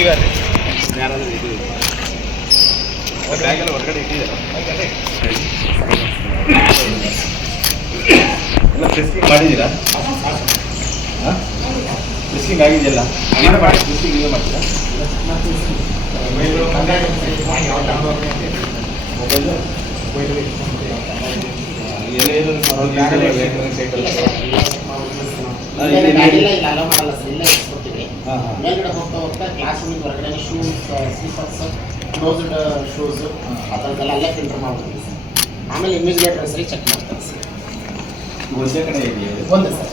ಈಗ ಯಾರಾದರೂ ಇದು ಬ್ಯಾಗೆಲ್ಲ ಹೊರಗಡೆ ಇಟ್ಟಿದ್ದಾರೆ ಎಲ್ಲ ಟೆಸ್ಟಿಂಗ್ ಮಾಡಿದ್ದೀರಾ? ಹಾಂ ಟೆಸ್ಟಿಂಗ್ ಆಗಿದೆಯಲ್ಲ ಏನು ಮಾಡಿ ಟೆಸ್ಟಿಂಗ್ ನೀವೇ ಮಾಡ್ತೀರಾ? ಮೇಲ್ಗಡೆ ಹೋಗ್ತಾ ಹೋಗ್ತಾ ಕ್ಲಾಸ್ ರೂಮಿಗೆ ಹೊರಗಡೆ ಶೂಸ್ ಸ್ಲೀಪರ್ಸ್ ಕ್ಲೋಸ್ಡ್ ಶೂಸು ಅದನ್ನೆಲ್ಲ ಅಲ್ಲೇ ಫಿಲ್ಟರ್ ಮಾಡ್ತೀವಿ ಸರ್. ಆಮೇಲೆ ಇನ್ವಿಜಿಲೇಟರ್ ಸರಿ ಚೆಕ್ ಮಾಡ್ತಾರೆ ಸರ್. ಒಂದೇ ಕಡೆ ಇದೆಯಾ? ಒಂದು ಸರ್.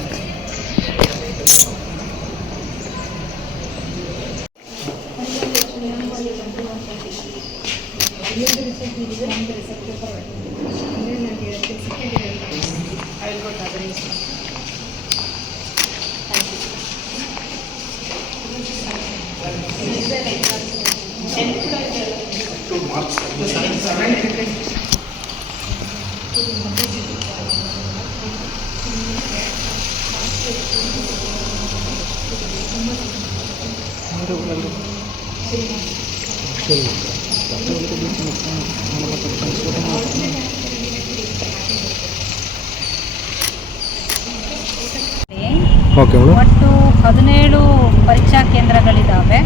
ಒಟ್ಟು 17 ಪರೀಕ್ಷಾ ಕೇಂದ್ರಗಳಿದ್ದಾವೆ.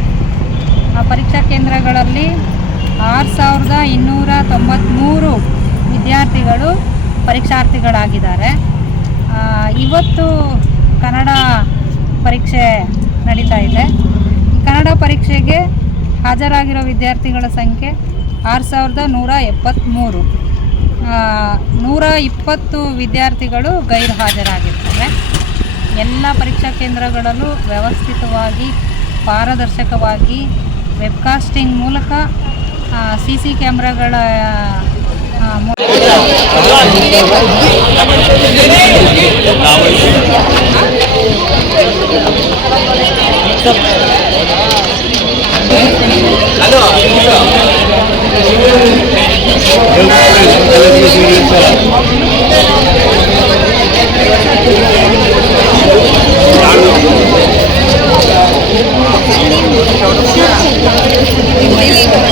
ಆ ಪರೀಕ್ಷಾ ಕೇಂದ್ರಗಳಲ್ಲಿ 6293 ವಿದ್ಯಾರ್ಥಿಗಳು ಪರೀಕ್ಷಾರ್ಥಿಗಳಾಗಿದ್ದಾರೆ. ಇವತ್ತು ಕನ್ನಡ ಪರೀಕ್ಷೆ ನಡೀತಾ ಇದೆ. ಕನ್ನಡ ಪರೀಕ್ಷೆಗೆ ಹಾಜರಾಗಿರೋ ವಿದ್ಯಾರ್ಥಿಗಳ ಸಂಖ್ಯೆ 6173. 120 ವಿದ್ಯಾರ್ಥಿಗಳು ಗೈರು ಹಾಜರಾಗಿರ್ತವೆ. ಎಲ್ಲ ಪರೀಕ್ಷಾ ಕೇಂದ್ರಗಳಲ್ಲೂ ವ್ಯವಸ್ಥಿತವಾಗಿ ಪಾರದರ್ಶಕವಾಗಿ ವೆಬ್ಕಾಸ್ಟಿಂಗ್ ಮೂಲಕ CC ಕ್ಯಾಮ್ರಾಗಳ ಹಲೋ